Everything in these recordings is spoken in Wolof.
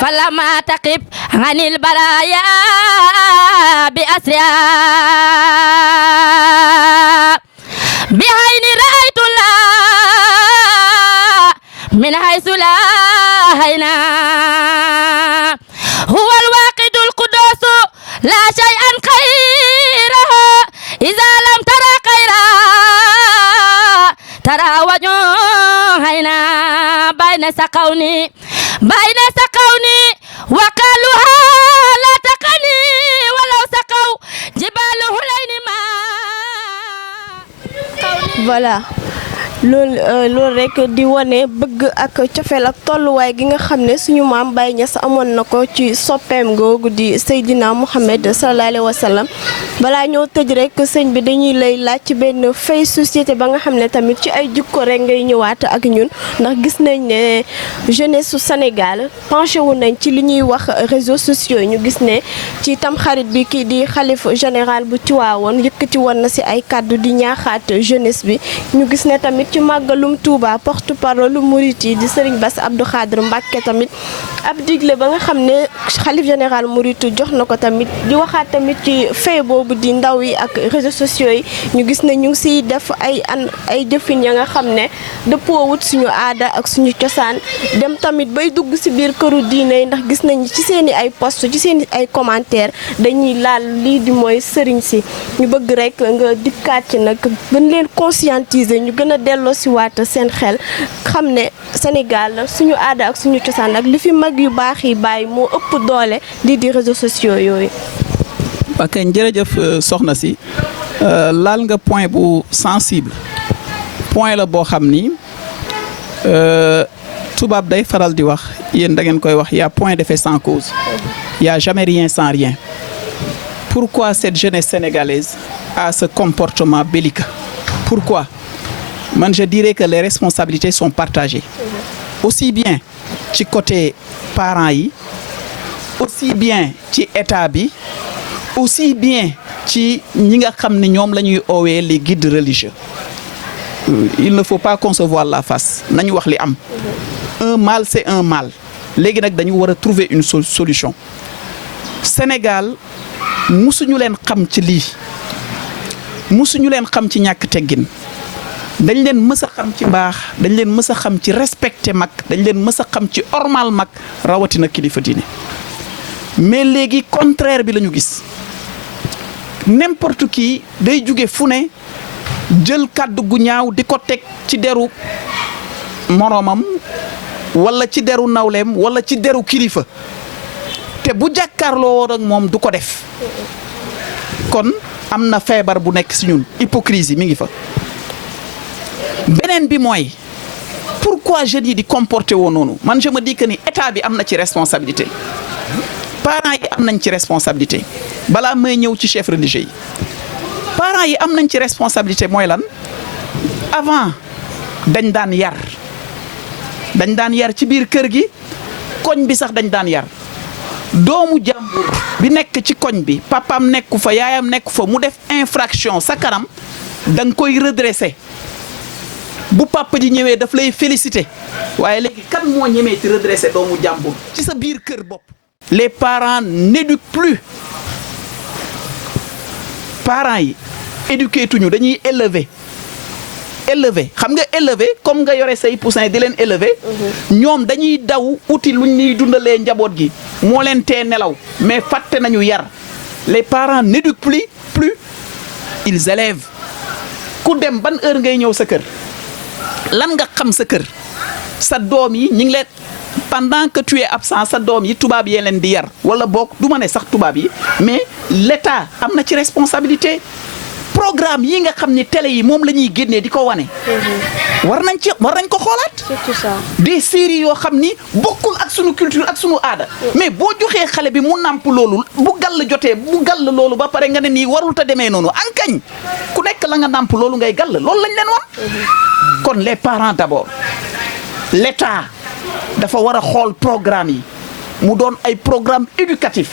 فلما تقف عن البرايا بأسرها بعين رأيت الله من حيث لا هينا هو الواقد القدوس لا شيئا خيره إذا لم ترى خيرا ترى وجهنا بين سقوني وقالوا لا تقني ولو سقوا جبال هلين ما voilà loolu rek di wane bëgg ak cofeel ak tolluwaay gi nga xam ne suñu maam Baye Niass amoon na ko ci soppeem googu di Seydina Mouhamed sallallahu alayhi wa sallam balaa ñoo tëj rek sëñ bi dañuy lay laaj ci benn fait société ba nga xam ne tamit ci ay jikko rek ngay ñëwaat ak ñun ndax gis nañ ne jeunesse su Sénégal penché wu nañ ci li ñuy wax réseaux sociaux ñu gis ne ci tamxarit bi kii di xalif général bu Tiwaawoon yëkkati woon na si ay kàddu di ñaaxaat jeunesse bi ñu gis ne tamit ci màggalum Touba porte parole murit yi di Serigne Bass Abdou Khadre Mbacké tamit ab digle ba nga xam ne xalif général murit jox na ko tamit di waxaat tamit ci fait boobu di ndaw yi ak réseaux sociaux yi ñu gis ne ñu ngi siy def ay jëfin ya nga xam ne dëppoo wut suñu aada ak suñu cosaan dem tamit bay dugg si biir këru diine yi ndax gis nañ ci seeni ay post ci seeni ay commentaire dañuy laal lii di mooy sëriñ si ñu bëgg rek nga dikkaat ci nag gën leen conscientiser ñu gën a delloo si waat seen xel xam ne Sénégal suñu aada ak suñu cosaan ak li fi mag yu baax yi bàyyi moo ëpp doole di réseaux sociaux yooyu. ok jërëjëf soxna si laal nga point bu sensible point la boo xam ni tubaab day faral di wax yéen da ngeen koy wax y a point d'effet sans cause y a jamais rien sans rien. Pourquoi cette jeunesse sénégalaise a ce comportement belliqueux? Pourquoi? Man, je dirais que les responsabilités sont partagées. Aussi bien ci côté parents yi, aussi bien ci état bi, aussi bien ci ñi nga xam ne ñoom la ñuy oowee les guides religieux. Il ne faut pas concevoir la face. Nañu wax li am. Un mal c'est un mal. Léegi nag dañu war a trouver une solution. Sénégal musuñu leen xam ci lii musuñu leen xam ci ñàkk teggin dañ leen mës a xam ci mbaax dañ leen mës a xam ci respecté mag dañ leen mës a xam ci ormal mag rawatina kilifa diine mais léegi contraire bi la ñu gis n'importe qui day jóge fu ne jël kàddu gu ñaaw di ko teg ci deru moroomam wala ci deru nawleem wala ci deru kilifa te bu jàkkaarloo woon ak moom du ko def kon am na feebar bu nekk ci ñun hypocrisie mi ngi fa. beneen bi mooy pourquoi jeunes yi di comporter woo noonu man je me dis que ni état bi am na ci responsabilité parents yi am nañ ci responsabilité balaa may ñëw ci chef religieux yi parents yi am nañ ci responsabilité mooy lan avant dañ daan yar ci biir kër gi koñ bi sax dañ daan yar doomu jàmbur bi nekk ci koñ bi papaam nekku fa yaayam nekku fa mu def infraction sa kanam da nga koy redresser bu papa ji ñëwee daf lay féliciter waaye léegi kan moo ñemee ci redresser doomu jàmbur ci sa biir kër bopp les parents n'éduquent plus parents yi éduquer tuñu dañuy élever xam nga élever comme nga yore say poussin di leen élever ñoom dañuy daw uti luñ ñuy dundalee njaboot gi moo leen tee nelaw mais fàtte nañu yar les parents n'éduquent plus ils élèvent ku dem ban heure ngay ñëw sa kër lan nga xam sa kër sa doom yi ñu ngi leen pendant que tu es absent sa doom yi tubaab yee leen di yar wala boog du ma ne sax tubaab yi mais l'État am na ci responsabilité programme yi nga xam ni télé yi moom la ñuy génnee di ko wane. war nañ ko xoolaat. surtout ça. des séries yoo xam ni bokkul ak sunu culture ak sunu aada. mais boo joxee xale bi mu nàmp loolu bu gàll jotee bu gàll loolu ba pare nga ne nii warul ta demee noonu ankañ ku nekk la nga nàmp loolu ngay gàll loolu lañ leen wan. kon les parents d'abord l'État dafa war a xool programme yi mu doon ay programme éducatif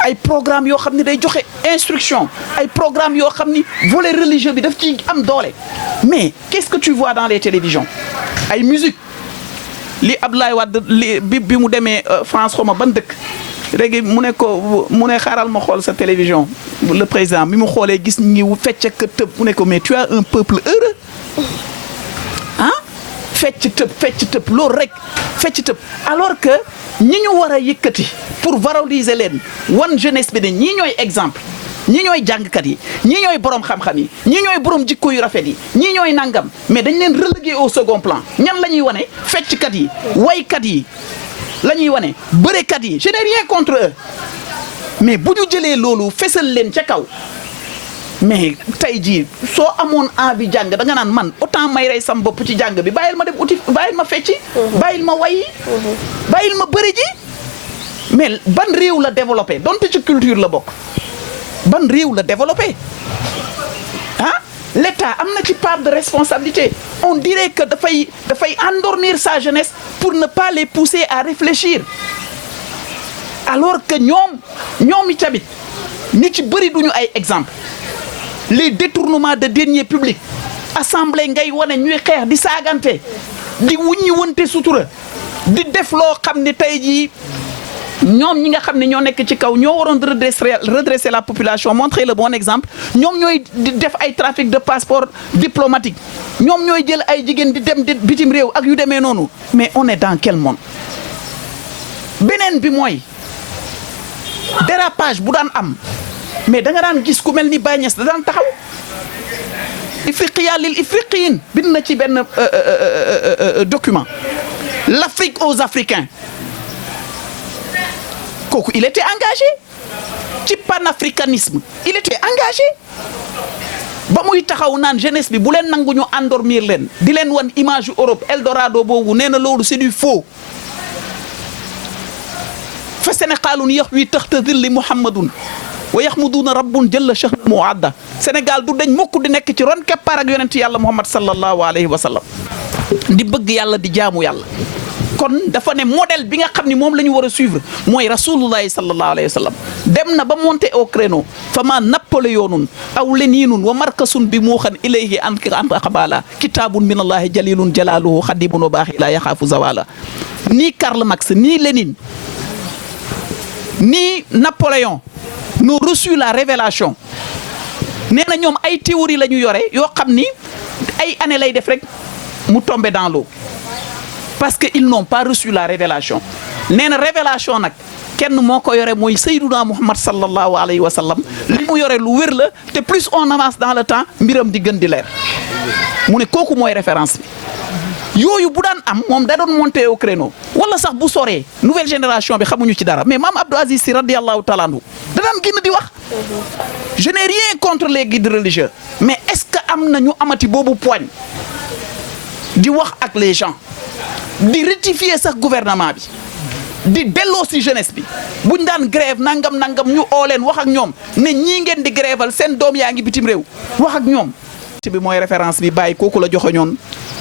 ay programme yoo xam ni day joxe instruction ay programme yoo xam ni volet religieux bi daf ci am doole mais qu'est-ce que tu vois dans les télévisions ay musique li Abdoulaye Wade bi mu demee France xaw ma ban dëkk léegi mu ne xaaral ma xool sa télévision le président bi mu xoolee gis ñi fecc ak tëb mu ne ko mais tu as un peuple heureux ah fecc tëb loolu rek fecc tëb alors que ñi ñu war a yëkkati pour valoriser leen wan jeunesse bi ne ñii ñooy exemple ñii ñooy jàngkat yi ñii ñooy borom xam-xam yi ñii ñooy borom jikko yu rafet yi ñii ñooy nangam mais dañ leen relégué au second plan ñan la ñuy wane fecckat yi waykat yi la ñuy wane bërekat yi je n'ai rien contre eux mais bu ñu jëlee loolu fesal leen ca kaw mais tey jii soo amoon envie jàng da nga naan man autant may rey sam bopp ci jàng bi bàyyil ma dem uti bàyyil ma fecci bàyyil ma wayi bàyyil ma bëri ji mais ban réew la développé donte ci culture la bokk ban réew la développé ah l'État am na ci part de responsabilité on dirait que dafay endormir sa jeunesse pour ne pas les pousser à réfléchir alors que ñoom i tamit ñu ci bëri duñu ay exemple les détournements de deniers publics assemblée ngay wane ñuy xeex di saagante di wuññi wante sutura di def loo xam ne tey jii ñoom ñi nga xam ne ñoo nekk ci kaw ñoo waroon redresser la population montrer le bon exemple ñoom ñooy di def ay trafic de passeport diplomatique ñoom ñooy jël ay jigéen di dem bitim réew ak yu demee noonu mais on est dans quel monde beneen bi mooy dérapage bu daan am mais da nga daan gis ku mel ni Baye Niass da daan taxaw ifriqiya lil ifriqiyin bind na ci benn document l'Afrique aux Africains kooku il était engagé ci panafricanisme il était engagé ba muy taxaw naan jeunesse bi bu leen nangu ñu endormir leen di leen wan image Europe Eldorado boobu nee na loolu c'est du faux fa Sénégalun yaxwi taxta zilli Muhammadun wa yaxmuduuna rabbun jëlla shahna muadda Sénégal du dañ mukk di nekk ci ron keppaar ak yonent yàlla Muhammad sallallahu alayhi wa sallam di bëgg yàlla di jaamu yàlla kon dafa ne modèle bi nga xam ni moom la ñu war a suivre mooy rasulullahi sallallahu alayhi wa sallam dem na ba monter au créneau fa ma Napoléonun aw Léninun wa markasun bi muuxan ilayhi an xabala kitaabun min allahi jalilun jalaluhu xadibun wa baaxi la yaxaafu zawala nii Karl Marx nii Lénine nii Napoléon nous reçu la révélation nee na ñoom ay théorie la ñu yore yoo xam ni ay année lay def rek mu tomber dans l'eau parce que ils n'ont pas reçu la révélation nee na révélation nag kenn moo ko yore mooy Sayyiduna Muhammad sallallahu alayhi wa sallam li mu yore lu wér la te plus on avance dans le temps mbiram di gën di leer mu ne kooku mooy référence bi yooyu bu daan am moom da doon monter au créneau wala sax bu soree nouvelle génération bi xamuñu ci dara mais maam Abdou Aziz Sy radiyallahu ta'ala anhu da daan génn di wax je n'ai rien contre les guides religieux mais est-ce que am na ñu amati boobu poigne di wax ak les gens di rectifier sax gouvernement bi di delloo si jeunesse bi buñ daan grève nangam ñu oo leen wax ak ñoom ne ñii ngeen di grèveal seen doom yaa ngi bitim réew wax ak ñoom. bi mooy référence bi bàyyi kooku la joxoñoon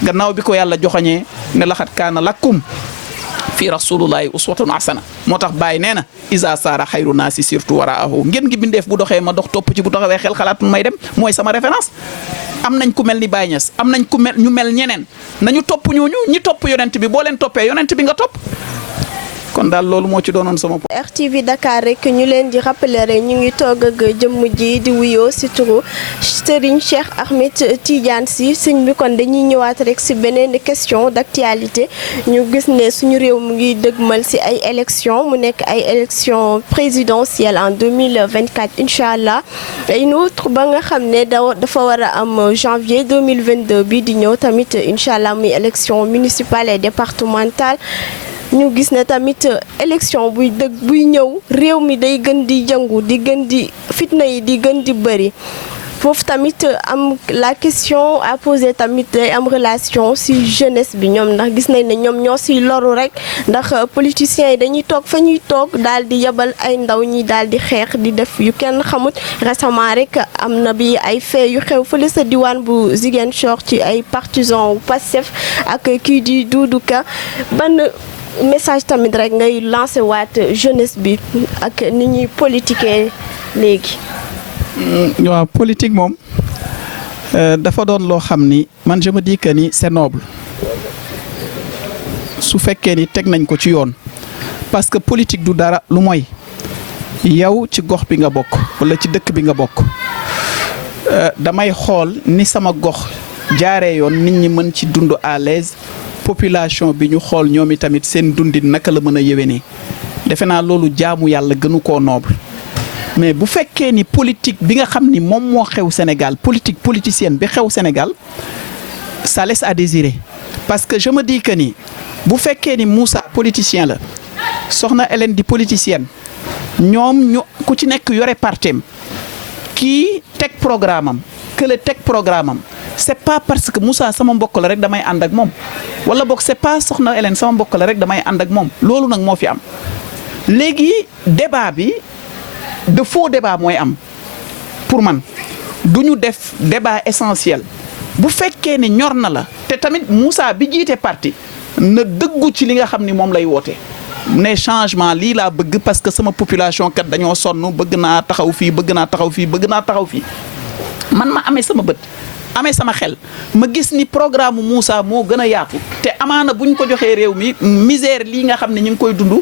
gannaaw bi ko yàlla joxoñee ne laxat kaana lakum fii rasulullahi uswatun hasana moo tax bàyyi nee na isa saara xayru naasi surtout waraahu ngeen gi bindeef bu doxee ma dox topp ci bu taxawee xel xalaatul may dem mooy sama référence. am nañ ku mel ni Baye Niass am nañ ku mel ñu mel ñeneen nañu topp ñooñu ñi topp yonent bi boo leen toppee yonent bi nga topp kon man daal loolu moo ci doonoon sama point. RTV Dakar rek ñu leen di rappeler rek ñu ngi toog ak jëmm ji di wuyoo si turu Serigne Cheikh Ahmed Tidiane Sy sëñ bi kon dañuy ñëwaat rek si beneen question d'actualité ñu gis ne suñu réew mu ngi dëgmal si ay élections mu nekk ay élections présidentielles en 2024 incha allah une autre ba nga xam ne dafa war a am janvier 2022 bi di ñëw tamit incha allah muy élection municipale et départementale. ñu gis ne tamit élection buy ñëw réew mi day gën di jëngu di gën di fitna yi di gën di bëri foofu tamit am la question à poser tamit day am relation ci jeunesse bi ñoom ndax gis nañ ne ñoom ñoo ci loru rek ndax politiciens yi dañuy toog fa ñuy toog daal di yebal ay ndaw ñi daal di xeex di def yu kenn xamut récemment rek am na bi ay fait yu xew fële sa diwaan bu Ziguinchor ci ay partisans wu Pastef ak kii di Doudou Ka ban message tamit rek ngay lancé waat jeunesse bi ak ni ñuy politiquer léegi. waaw politique moom dafa doon loo xam ni man je me dis que ni c'est noble su fekkee ni teg nañ ko ci yoon parce que politique du dara lu mooy yow ci gox bi nga bokk walla ci dëkk bi nga bokk damay xool ni sama gox jaaree yoon nit ñi mën ci dund à l'aise population bi ñu xool ñoom i tamit seen dundin naka la mën a yéwénee defe naa loolu jaamu yàlla gënu koo noble mais bu fekkee ni politique bi nga xam ni moom moo xew Sénégal politique politicienne bi xew Sénégal ça laisse à désirer parce que je me dis que ni bu fekkee ni Moussa politicien la soxna Hélène di politicienne ñoom ñu ku ci nekk yore partem kii teg programme am kële teg programme am c'est pas parce que Moussa sama mbokk la rek damay ànd ak moom wala boog c'est pas soxna Hélène sama mbokk la rek damay ànd ak moom loolu nag moo fi am léegi débat bi de faux débat mooy am pour man du ñu def débat essentiel bu fekkee ne ñor na la te tamit Moussa bi jiite parti na dëggu ci li nga xam ni moom lay woote ne changement lii laa bëgg parce que sama population kat dañoo sonn bëgg naa taxaw fii bëgg naa taxaw fii bëgg naa taxaw fii man ma amee sama bët amee sama xel ma gis ni programme Moussa moo gën a yaatu te amaana bu ñu ko joxee réew mi misère lii nga xam ne ñu ngi koy dund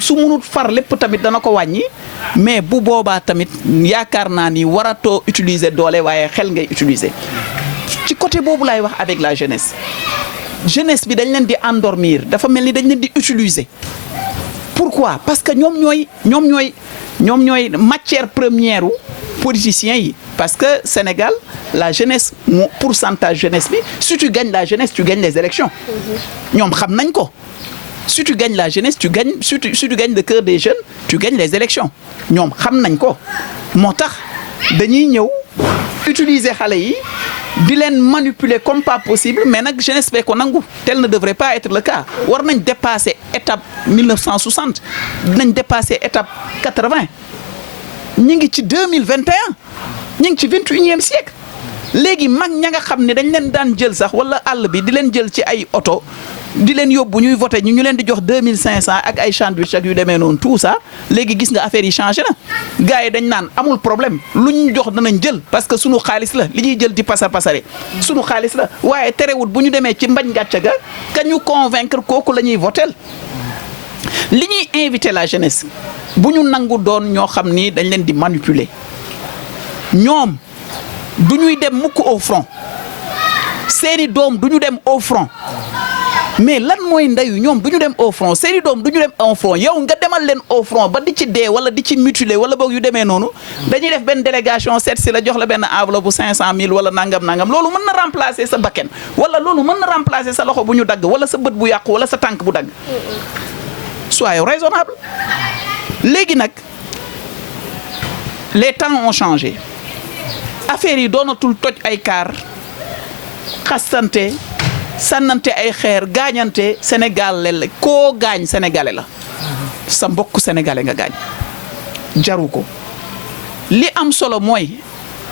su munut far lépp tamit dana ko wàññi mais bu boobaa tamit yaakaar naa ni waratoo utiliser doole waaye xel ngay utiliser ci côté boobu laay wax avec la jeunesse bi dañ leen di endormir dafa mel ni dañ leen di utiliser pourquoi parce que ñoom ñooy matière première u politiciens yi parce que Sénégal la jeunesse moo pourcentage jeunesse bi si tu gagnes la jeunesse tu gagnes les élections ñoom xam nañ ko si tu gagnes la jeunesse tu gagnes si tu gagnes le cœur des jeunes tu gagnes les élections ñoom xam nañ ko moo tax dañuy ñëw utiliser xale yi di leen manipuler comme pas possible mais nag jeunesse bee ko nangu tel ne devrait pas être le cas war nañ dépasser étape 1960 dinañ dépasser étape 80 ñi ngi ci 2021 ñi ngi ci 21e siècle léegi mag ña nga xam ne dañ leen daan jël sax wala àll bi di leen jël ci ay oto di leen yóbbu ñuy voté ñu leen di jox 2500 ak ay sandwich ak yu demee noonu tout ça léegi gis nga affaire yi changé na gars yi dañ naan amul problème lu ñu jox danañ jël parce que sunu xaalis la li ñuy jël di pasare sunu xaalis la waaye terewut bu ñu demee ci mbañ gàcce ga ka ñu convaincre kooku la ñuy votel li ñuy inviter la jeunesse bu ñu nangu doon ñoo xam ni dañ leen di manipuler ñoom du ñuy dem mukk au front seeni doom du ñu dem au front mais lan mooy ndeyu ñoom du ñu dem au front seeni doom du ñu dem au front yow nga demal leen au front ba di ci dee wala di ci mutiler wala boog yu demee noonu dañuy def benn délégation seet si la jox la benn enveloppe bu 500000 wala nangam loolu mën na remplacer sa bakken wala loolu mën na remplacer sa loxo bu ñu dagg wala sa bët bu yàqu wala sa tànk bu dagg soyons raisonnables léegi nag les temps ont changé affaire yi doonatul toj ay kaar xastante sànnante ay xeer gaañante Sénégal la koo gaañ sénégalais la sa mbokk sénégalais nga gaañ jaru ko li am solo mooy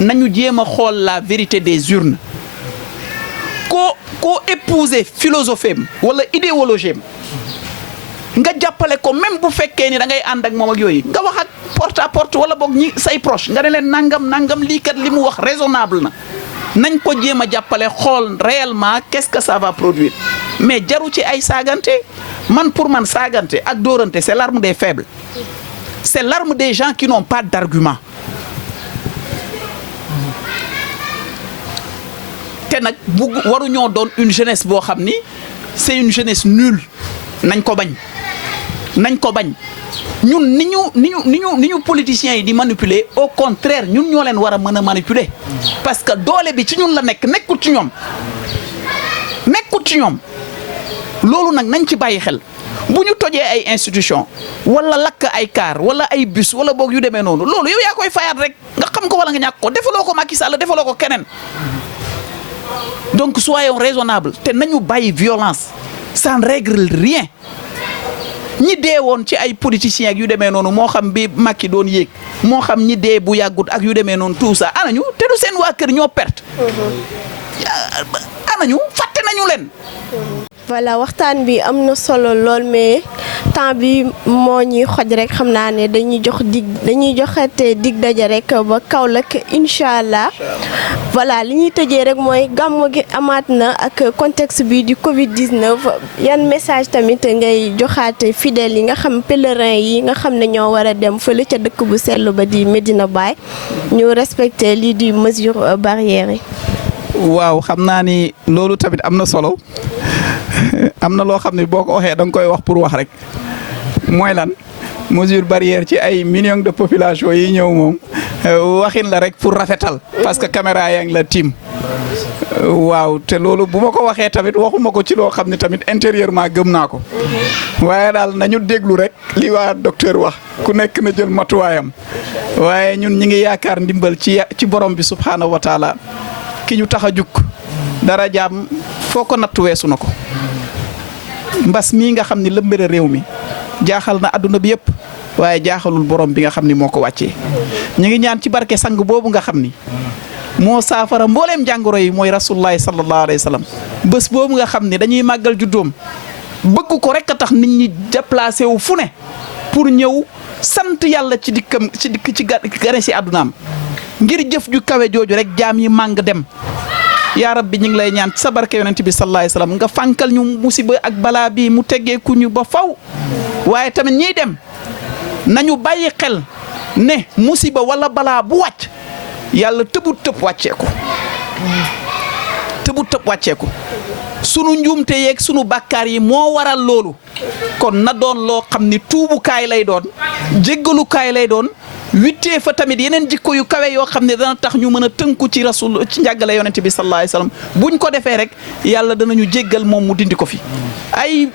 nañu jéem a xool la vérité des urnes koo épouser philosophie am wala idéologie am nga jàppale ko même bu fekkee ni da ngay ànd ak moom ak yooyu nga wax ak porte à porte wala boog ñi say proche nga ne leen nangam lii kat li mu wax raisonnable na nañ ko jéem a jàppale xool réellement qu'est-ce que ça va produire mais jaru ci ay saagante man pour man saagante ak dóorante c'est l'arme des faibles c'est l'arme des gens qui n'ont pas d'argument te nag bu waruñoo doon une jeunesse boo xam ni c'est une jeunesse nulle nañ ko bañ ñun ni ñu politiciens yi di manipuler au contraire ñun ñoo leen war a mën a manipuler parce que doole bi ci ñun la nekkul ci ñoom loolu nag nañ ci bàyyi xel bu ñu tojee ay institution wala lakk ay car wala ay bus wala boog yu demee noonu loolu yow yaa koy fayaat rek nga xam ko wala nga ñàkk ko defaloo ko Macky Sall defaloo ko keneen donc soyons raisonnables te nañu bàyyi violence ça ne règle rien ñi dee woon ci ay politiciens ak yu demee noonu moo xam bi Macky doon yéeg moo xam ñi dee bu yàggut ak yu demee noonu tout ça anañu te du seen waa kër ñoo perte anañu fàtte nañu leen. voilà waxtaan bi am na solo lool mais temps bi moo ñuy xoj rek xam naa ne dañuy joxate dig daje rek ba Kaolack incha allah voilà li ñuy tëjee rek mooy gàmmu gi amaat na ak contexte bi du Covid-19 yan message tamit ngay joxaate fidèles yi nga xam pèlerins yi nga xam ne ñoo war a dem fële ca dëkk bu sell ba di Medina Baye ñu respecter lii di mesure barrières yi. waaw xam naa ni loolu tamit am na solo am na loo xam ne boo ko waxee da nga koy wax pour wax rek mooy lan mesure barrière ci ay millions de population yi ñëw moom waxin la rek pour rafetal parce que caméra yaa ngi la tiim waaw te loolu bu ma ko waxee tamit waxuma ko ci loo xam ne tamit intérieurement gëm naa ko waaye daal nañu déglu rek li waa docteur wax ku nekk na jël matuwaayam waaye ñun ñi ngi yaakaar ndimbal ci borom bi subhanahu wa taala ki ñu tax a jukk dara jaam foo ko natt weesu na ko mbas mii nga xam ni lëmbëre réew mi jaaxal na adduna bi yëpp waaye jaaxalul borom bi nga xam ni moo ko wàccee ñu ngi ñaan ci barke sang boobu nga xam ni moo saafara mbooleem jàngoro yi mooy rasulullahi sallallahu alayhi wa sallam bés boobu nga xam ni dañuy màggal juddoom bëgg ko rek a tax nit ñi déplacé wu fu ne pour ñëw sant yàlla ci gane si addunaam ngir jëf ju kawe jooju rek jaam yi màng dem yaa rabbi ñu ngi lay ñaan sa barke yonent bi sallallahu alayhi wasallam nga fànkal ñu musiba ak balaa bi mu teggeeku ñu ba faw waaye tamit ñiy dem nañu bàyyi xel ne musiba wala balaa bu wàcc yàlla tëb wàcceeku sunu njuumte yeeg sunu bàkkaar yi moo waral loolu kon na doon loo xam ni tuubukaay lay doon jéggalukaay lay doon wittee fa tamit yeneen jikko yu kawe yoo xam ne dana tax ñu mën a tënku ci rasul ci njàggale yonent bi sallallahu alayhi wasallam buñ ko defee rek yàlla danañu jéggal moom mu dindi ko fi ay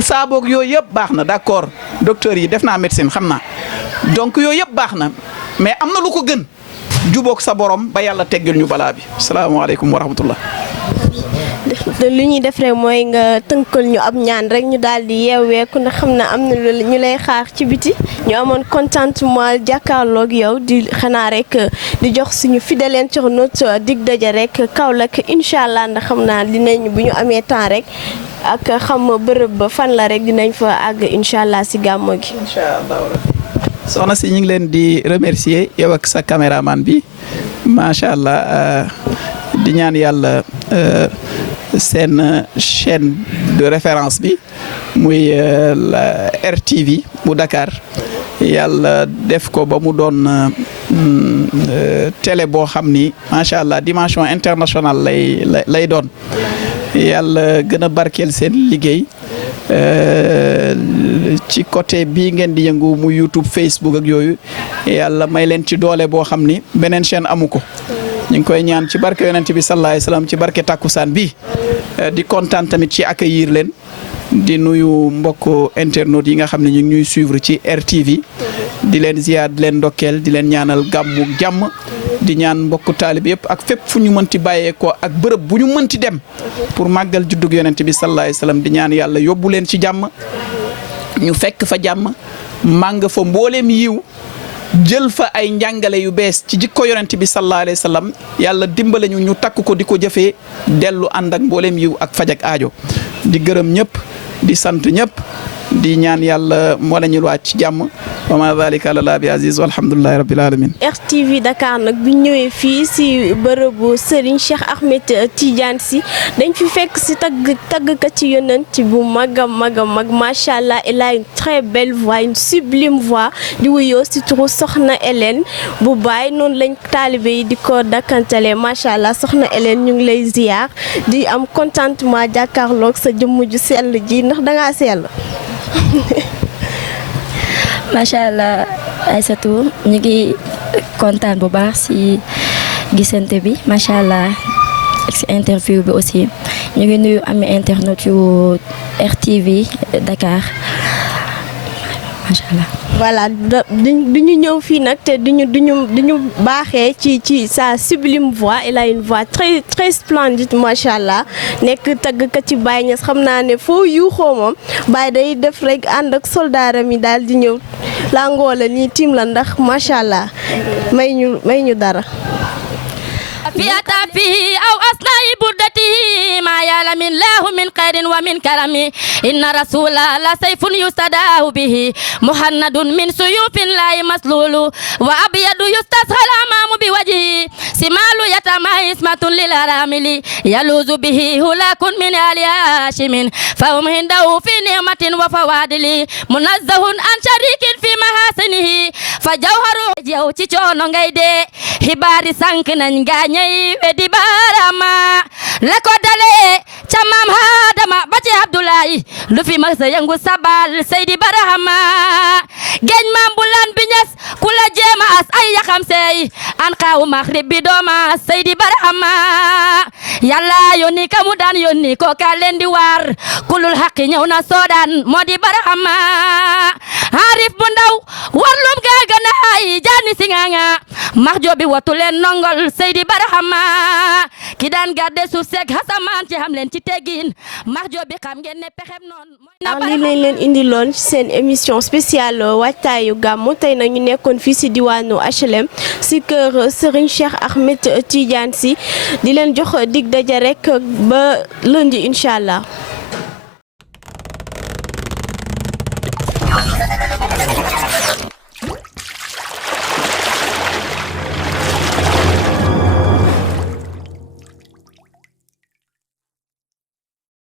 saaboog yooyu yëpp baax na d'accord docteur yi def naa médecine xam naa donc yooyu yëpp baax na mais am na lu ko gën jubóog sa borom ba yàlla teggil ñu balaa bi salaamaaleykum wa rahmatullah. li ñuy def rek mooy nga tënkal ñu ab ñaan rek ñu daal di yeeweeku ndax xam na am na ñu lay xaar ci biti ñu amoon contentement jàkkaarloog yow di xanaa rek di jox suñu fidèles internautes dig daje rek Kaolack incha allah ndax xam naa dinañ bu ñu amee temps rek ak xam bërëb ba fan la rek dinañ fa àgg incha allah si gàmmo gi. incha allah soxna si ñu ngi leen di remercier yow ak sa caméraman bi macha allah di ñaan yàlla. seen chaîne de référence bi muy la RTV bu Dakar yàlla def ko ba mu doon télé boo xam ni macha allah dimension internationale lay doon yàlla gën a barkeel seen liggéey ci côté bii ngeen di yëngu mu YouTube Facebook ak yooyu yàlla may leen ci doole boo xam ni beneen chaîne amu ko. ñu ngi koy ñaan ci barke yonent bi sallallahu alayhi wasallam ci barke takkusaan bi di kontaan tamit ci accueillir leen di nuyu mbokk internautes yi nga xam ne ñu ngi ñuy suivre ci RTV di leen ziar di leen ndokkeel di leen ñaanal gàmmu jàmm di ñaan mbokku taalib yëpp ak fépp fu ñu mënti bàyyeekoo ak bërëb bu ñu mënti dem pour màggal juddug yonent bi sallallahu alayhi wasallam di ñaan yàlla yóbbu leen ci jàmm ñu fekk fa jàmm màng fa mbooleem yiw jël fa ay njàngale yu bees ci jikko yonent bi sallallahu alayhi wasallam yàlla dimbale ñu takk ko di ko jëfee dellu ànd ak mbooleem yiw ak faj ak aajo di gërëm ñëpp di sant ñëpp di ñaan yàlla moo la ñu waat ci jàmm wa ma dhalika ala laahi bi aziz walhamdulillahi rabbil alamin. RTV Dakar nag bi ñëwee fii si bërëbu Serigne Cheikh Ahmed Tidiane Sy dañ fi fekk si tàggkat ci yonent bu mag a mag macha allah elle a une très belle voix une sublime voix di wuyoo si turu Soxna Hélène bu baay noonu lañ taalibe yi di ko dakkantale macha allah Soxna Hélène ñu ngi lay ziar di am contentement jàkkaarloog sa jëmm ju sell ji ndax dangaa sell. macha allah Aïssatou ñu ngi kontaan bu baax si gisante bi macha allah si interview bi aussi ñu ngi nuyu amee internet yu RTV Dakar macha allah. voilà duñu ñëw fii nag te duñu baaxee ci sa sublime voix elle a une voix très très splendide macha allah nekk tàggkat ci Baye Niass xam naa ne foo yuuxoo moom Baye day def rek ànd ak soldaaram yi daal di ñëw langoo la nii tiim la ndax macha allah may ñu dara. فيها فيه أو أثناء بردته ما يعلم الله من خير ومن كرم إن رسول الله سيف يستداه به مهند من سيوف لا مسلول وأبيض يستسهل الأمام بوجهه سمال يتمى اسمة للأرامل يلوز به هلاك من آل هاشم فهم عنده في نعمة وفوادل منزه عن شريك في محاسنه فجوهر جو تشونو غيدي حبار سانك نانغاني wedi barama la ko dale ca Maam Adama ba ci Abdoulaye lu fi ma sa yëngu sabal Seydi Barahama geñ Maam Bulaan bi Ñas ku la jéema as ay yaxam sey an xaawu maghrib bi dooma Seydi Barahama yàlla yónni ka mu daan yónni ko ka leen di waar kulul xaqi ñëw na soodaan moo di Barahama arif bu ndaw warlum ga ganaay jaani singanga max joobi watu leen nongol Seydi Barahama ki daan garde suuf seeg hasamaan ci xam leen ci teggin max joobi xam ngeen ne pexem noon li lañ leen indiloon ci seen émission spéciale waajtaayu gàmmu tey nag ñu nekkoon fii si diwaanu HLM si kër Serigne Cheikh Ahmed Tidiane Sy di leen jox dig daje rek ba lundi incha allah.